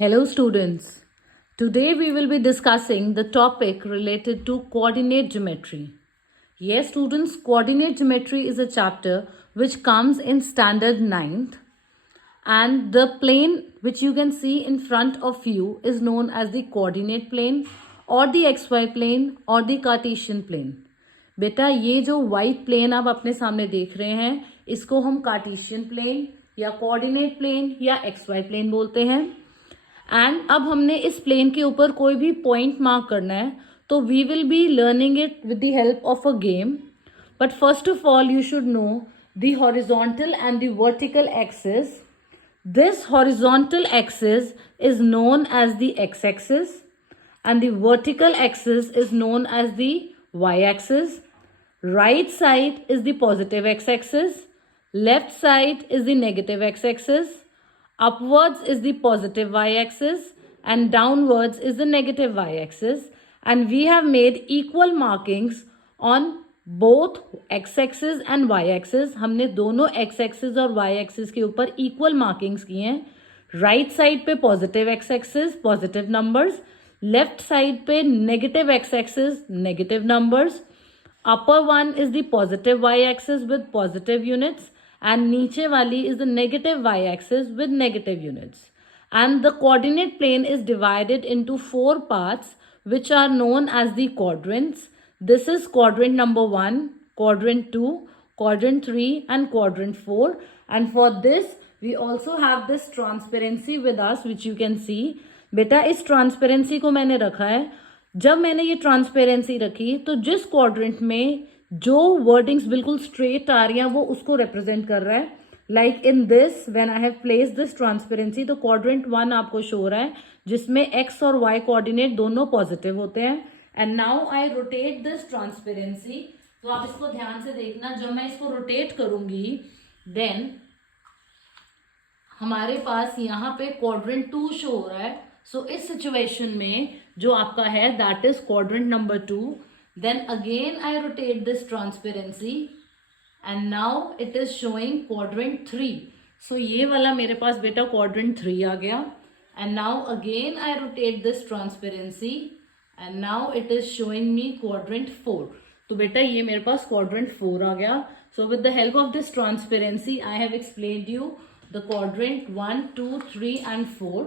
Hello students. Today we will be discussing the topic related to coordinate geometry. Yes students, coordinate geometry is a chapter which comes in standard 9th, and the plane which you can see in front of you is known as the coordinate plane or the xy plane or the Cartesian plane. बेटा ये जो white plane आप अपने सामने देख रहे हैं इसको हम कार्टेशियन प्लेन या कोऑर्डिनेट प्लेन या एक्सवाई प्लेन बोलते हैं. एंड अब हमने इस प्लेन के ऊपर कोई भी पॉइंट मार्क करना है तो we will be learning it with the help of a game. But first of all you should know the horizontal and the vertical axis. This horizontal axis is known as the x-axis and the vertical axis is known as the y-axis. Right side is the positive x-axis, left side is the negative x-axis, upwards is the positive y-axis and downwards is the negative y-axis, and we have made equal markings on both X axis and Y axis. हमने दोनों X axis और Y axis के ऊपर equal markings किए हैं. Right side पे positive X axis positive numbers, left side पे negative X axis negative numbers. Upper one is the positive Y axis with positive units and नीचे वाली is the negative Y axis with negative units. And the coordinate plane is divided into 4 parts which are known as the quadrants. This is quadrant number 1, quadrant 2, quadrant 3 and quadrant 4. And for this we also have this transparency with us which you can see. बेटा इस transparency को मैंने रखा है. जब मैंने ये transparency रखी तो जिस quadrant में जो wordings बिल्कुल straight आ रही हैं वो उसको represent कर रहा है. Like in this when I have placed this transparency तो quadrant 1 आपको show रहा है जिसमें x और y coordinate दोनों positive होते हैं. And now I rotate this transparency. तो आप इसको ध्यान से देखना, जब मैं इसको रोटेट करूंगी then हमारे पास यहाँ पे quadrant 2 शो हो रहा है. सो इस सिचुएशन में जो आपका है that is quadrant number 2. Then again I rotate this transparency and now it is showing quadrant 3. So ये वाला मेरे पास बेटा quadrant 3 आ गया. And now again I rotate this transparency and now it is showing me quadrant 4. तो बेटा ये मेरे पास quadrant 4 आ गया. So with the help of this transparency I have explained you the quadrant 1, 2, 3 and 4.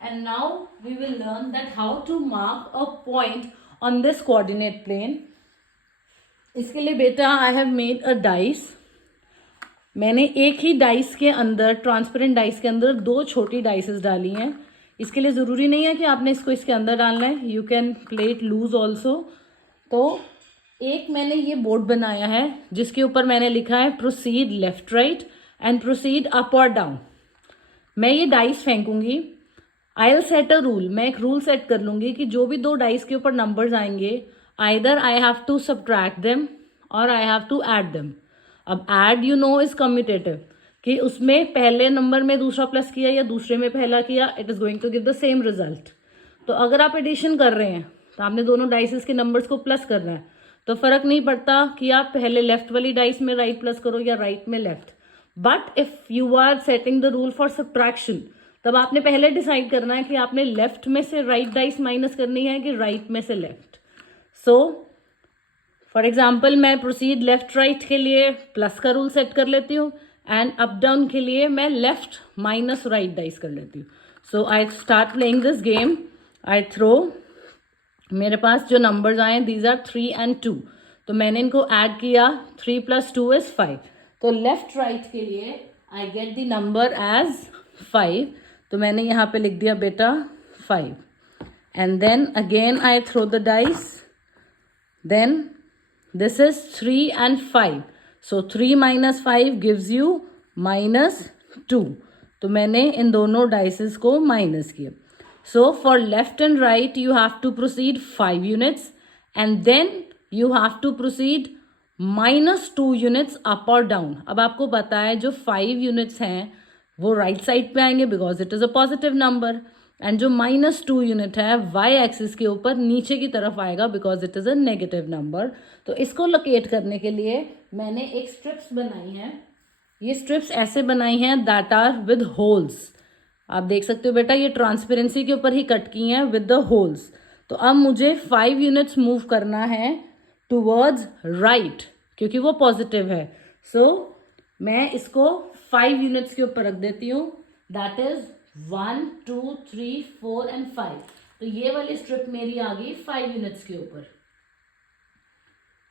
And now we will learn that how to mark a point on this coordinate plane. इसके लिए बेटा I have made a dice. मैंने एक ही dice के अंदर transparent dice के अंदर 2 छोटी डाइसेस डाली हैं. इसके लिए ज़रूरी नहीं है कि आपने इसको इसके अंदर डालना है. You can play it loose also. तो एक मैंने ये बोर्ड बनाया है जिसके ऊपर मैंने लिखा है proceed left right and proceed up और डाउन. मैं ये डाइस फेंकूंगी. I will set a rule. मैं एक रूल सेट कर लूँगी कि जो भी 2 डाइस के ऊपर नंबर्स आएंगे either I have to subtract them और I have to add them. अब add you know is commutative कि उसमें पहले नंबर में दूसरा प्लस किया या दूसरे में पहला किया it is going to give the same result. तो अगर आप एडिशन कर रहे हैं तो आपने दोनों डाइसेस के नंबर्स को प्लस करना है. तो फर्क नहीं पड़ता कि आप पहले लेफ्ट वाली डाइस में राइट प्लस करो या राइट में left. But if you are setting the rule for subtraction तब आपने पहले डिसाइड करना है कि आपने लेफ्ट में से राइट डाइस माइनस करनी है कि राइट में से लेफ्ट. सो फॉर एग्जाम्पल मैं प्रोसीड लेफ्ट राइट के लिए प्लस का रूल सेट कर लेती हूँ एंड अप डाउन के लिए मैं लेफ्ट माइनस राइट डाइस कर लेती हूँ. So I start playing this game. I throw. मेरे पास जो नंबर्स आए दीज आर 3 and 2. तो मैंने इनको ऐड किया. 3 + 2 is 5. तो लेफ्ट राइट के लिए I get the number as 5. तो मैंने यहाँ पे लिख दिया बेटा 5. And then again I throw the dice. Then this is 3 and 5. So 3 minus 5 gives you -2. तो मैंने इन दोनों डाइसेस को माइनस किया. So for left and right you have to proceed 5 units and then you have to proceed -2 units up or down. अब आपको पता है जो 5 units हैं वो राइट साइड पे आएंगे because it is a positive number. And जो -2 यूनिट है वाई एक्सिस के ऊपर नीचे की तरफ आएगा because it is a negative number. तो इसको लोकेट करने के लिए मैंने एक स्ट्रिप्स बनाई हैं. ये स्ट्रिप्स ऐसे बनाई हैं दैट आर विद होल्स. आप देख सकते हो बेटा, ये ट्रांसपेरेंसी के ऊपर ही कट की हैं विद द होल्स. तो अब मुझे 5 यूनिट्स मूव करना है टूवर्ड्स राइट, क्योंकि वो पॉजिटिव है. सो मैं इसको 5 यूनिट्स के ऊपर रख देती हूँ. That is 1 2 3 4 and 5. तो ये वाली स्ट्रिप मेरी आ गई 5 यूनिट्स के ऊपर.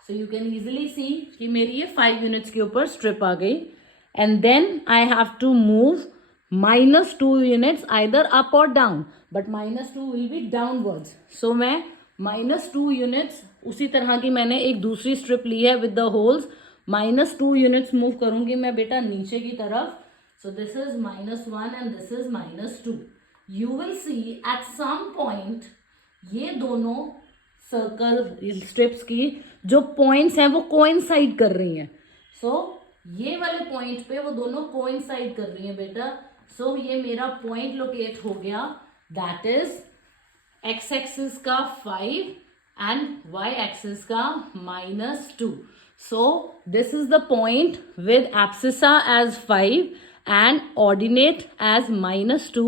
सो यू कैन इजिली सी कि मेरी ये 5 यूनिट्स के ऊपर स्ट्रिप आ गई. And then I have to move -2 units either up और down, but -2 will be downwards. So मैं -2 यूनिट्स, उसी तरह की मैंने एक दूसरी स्ट्रिप ली है with the holes. -2 units move करूंगी मैं बेटा नीचे की तरफ. So this is -1 and this is -2. You will see at some point ये दोनों सर्कल स्ट्रिप्स की जो पॉइंट्स हैं वो कोइंसाइड कर रही हैं. सो ये वाले पॉइंट पे वो दोनों कोइंसाइड कर रही हैं बेटा. सो ये मेरा पॉइंट लोकेट हो गया. दैट इज x एक्सिस का 5 एंड y एक्सिस का -2. So this is the point with abscissa as 5 and ordinate as -2,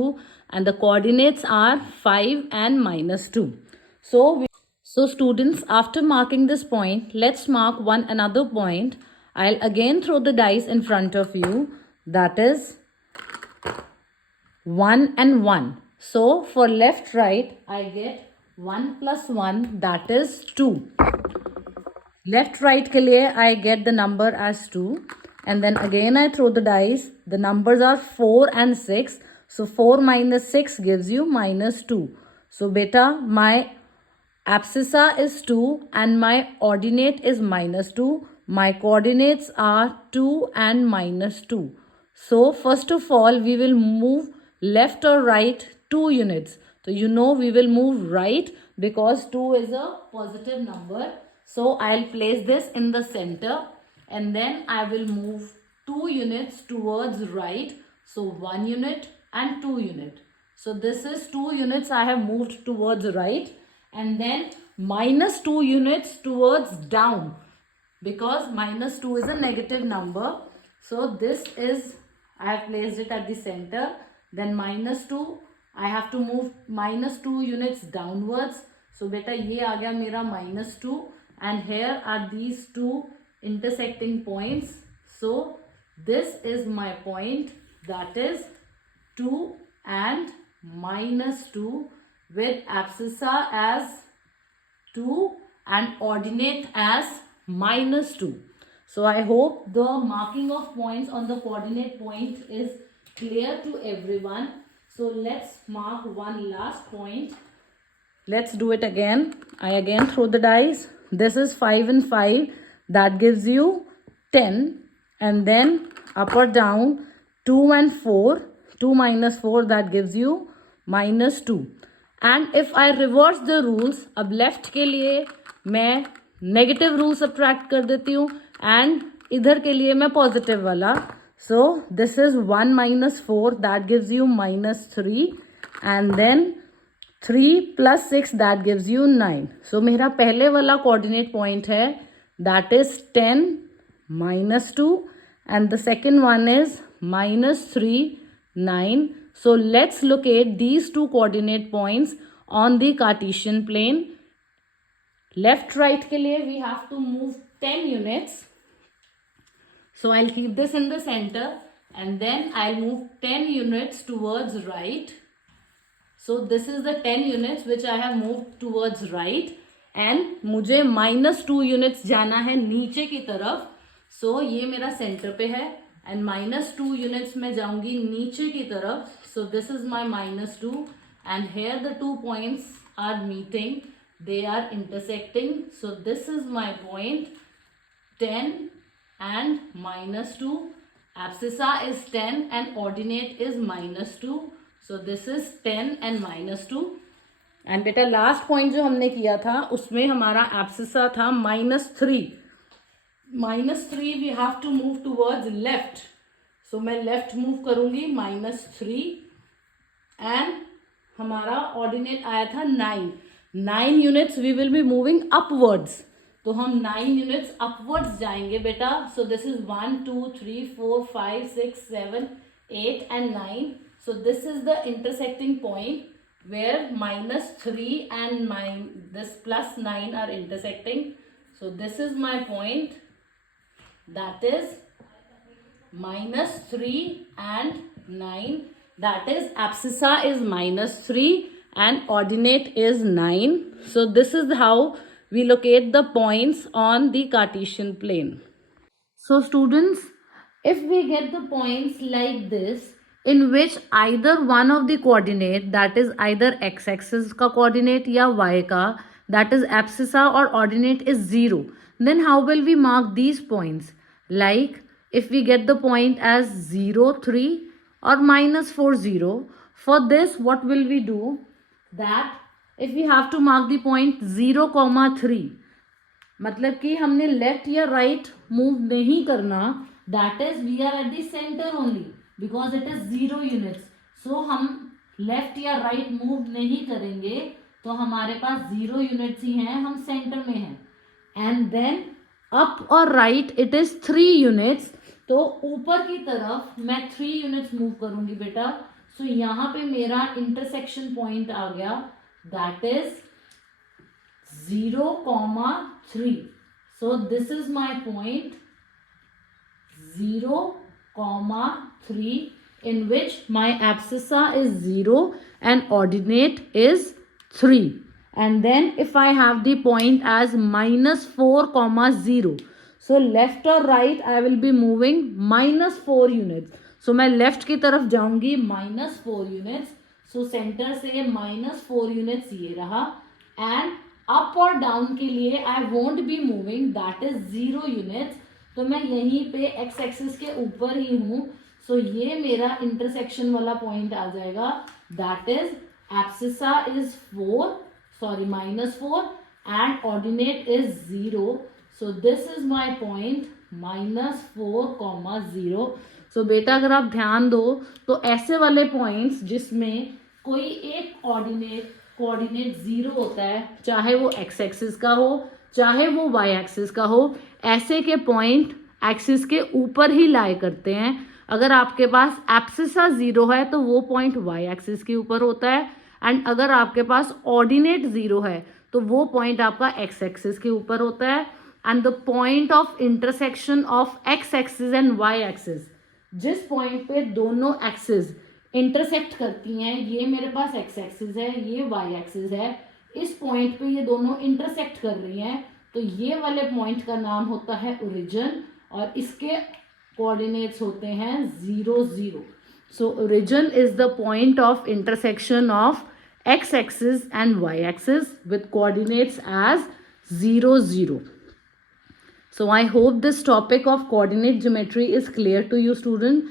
and the coordinates are 5 and -2. So students, after marking this point, let's mark one another point. I'll again throw the dice in front of you. That is 1 and 1. So for left right, I get 1 plus 1, that is 2. Left right के लिए I get the number as 2. And then again I throw the dice. The numbers are 4 and 6. So 4 minus 6 gives you -2. So beta, my abscissa is 2 and my ordinate is -2. My coordinates are 2 and -2. So first of all, we will move left or right 2 units. So you know we will move right because 2 is a positive number. So I'll place this in the center. And then I will move 2 units towards right. So 1 unit and 2 unit. So this is 2 units I have moved towards right. And then -2 units towards down, because -2 is a negative number. So this is, I have placed it at the center. Then -2, I have to move -2 units downwards. So beta ye aa gaya mera -2. And here are these two intersecting points. So this is my point, that is 2 and -2 with abscissa as 2 and ordinate as -2. So I hope the marking of points on the coordinate point is clear to everyone. So let's mark one last point. Let's do it again. I again throw the dice. This is 5 and 5. That gives you 10. And then up or down 2 and 4. 2 minus 4, that gives you -2. And if I reverse the rules, अब left के लिए मैं negative rule subtract कर देती हूँ and इधर के लिए मैं positive वाला. So this is 1 minus 4, that gives you -3. And then 3 plus 6, that gives you 9. So मेरा पहले वाला coordinate point है, that is 10 -2, and the second one is -3 9. So let's locate these two coordinate points on the Cartesian plane. Left right के लिए we have to move 10 units. So I'll keep this in the center and then I'll move 10 units towards right. So this is the 10 units which I have moved towards right. And मुझे -2 units जाना है नीचे की तरफ. So ये मेरा center पे है. And -2 units में जाऊंगी नीचे की तरफ. So this is my -2. And here the 2 points are meeting. They are intersecting. So this is my point. 10 and -2. Abscissa is 10 and ordinate is -2. So this is 10 and -2. And बेटा last point जो हमने किया था उसमें हमारा abscissa था -3. -3 we have to move towards left. So मैं left move करूंगी -3 एंड हमारा ऑर्डिनेट आया था 9 units we will be moving upwards. तो हम 9 यूनिट्स अपवर्ड्स जाएंगे बेटा. So this is 1 2 3 4 5 6 7 8 and 9. So this is the intersecting point where -3 and this +9 are intersecting. So this is my point, that is -3 and 9. That is abscissa is -3 and ordinate is 9. So this is how we locate the points on the Cartesian plane. So students, if we get the points like this, in which either one of the coordinate, that is either x-axis का coordinate या y का, that is abscissa or ordinate is 0, then how will we mark these points? Like if we get the point as 0 3 or -4 0, for this what will we do? That if we have to mark the point 0, 3, मतलब कि हमने left या right move नहीं करना, that is we are at the centre only because it is 0 units. So हम left या right move नहीं करेंगे, तो हमारे पास 0 यूनिट्स ही हैं, हम सेंटर में हैं. एंड देन अप और राइट इट इज 3 यूनिट्स. तो ऊपर की तरफ मैं 3 यूनिट्स मूव करूंगी बेटा. सो यहाँ पे मेरा इंटरसेक्शन पॉइंट आ गया, that is 0, 3. So this is my point 0, 3 in which my abscissa is 0 and ordinate is 3. And then if I have the point as -4, 0. So left or right I will be moving -4 units. So मैं left की तरफ जाऊंगी -4 units. So center से -4 units ये रहा. And up और down के लिए I won't be moving, that is 0 units. तो मैं यहीं पे एक्स एक्सिस के ऊपर ही हूं. सो ये मेरा इंटरसेक्शन वाला पॉइंट आ जाएगा, that is abscissa is -4 and ordinate is 0. So this is my point -4, 0. सो बेटा अगर आप ध्यान दो तो ऐसे वाले पॉइंट्स जिसमें कोई एक कोऑर्डिनेट 0 होता है, चाहे वो एक्स एक्सिस का हो चाहे वो वाई एक्सिस का हो, ऐसे के पॉइंट एक्सिस के ऊपर ही लाई करते हैं. अगर आपके पास एब्सिसा 0 है तो वो पॉइंट वाई एक्सिस के ऊपर होता है, एंड अगर आपके पास ऑर्डिनेट 0 है तो वो पॉइंट आपका एक्स एक्सिस के ऊपर होता है. And the point of intersection of X axis and Y axis, जिस पॉइंट पे दोनों एक्सिस इंटरसेक्ट करती हैं, ये मेरे पास एक्स एक्सिस है, ये वाई एक्सिस है, इस पॉइंट पे ये दोनों इंटरसेक्ट कर रही हैं, तो ये वाले पॉइंट का नाम होता है ओरिजिन और इसके कोऑर्डिनेट्स होते हैं 0 0. So origin is the point of intersection of X axis and Y axis with coordinates as 0 0. So I hope this topic of coordinate geometry is clear to you student.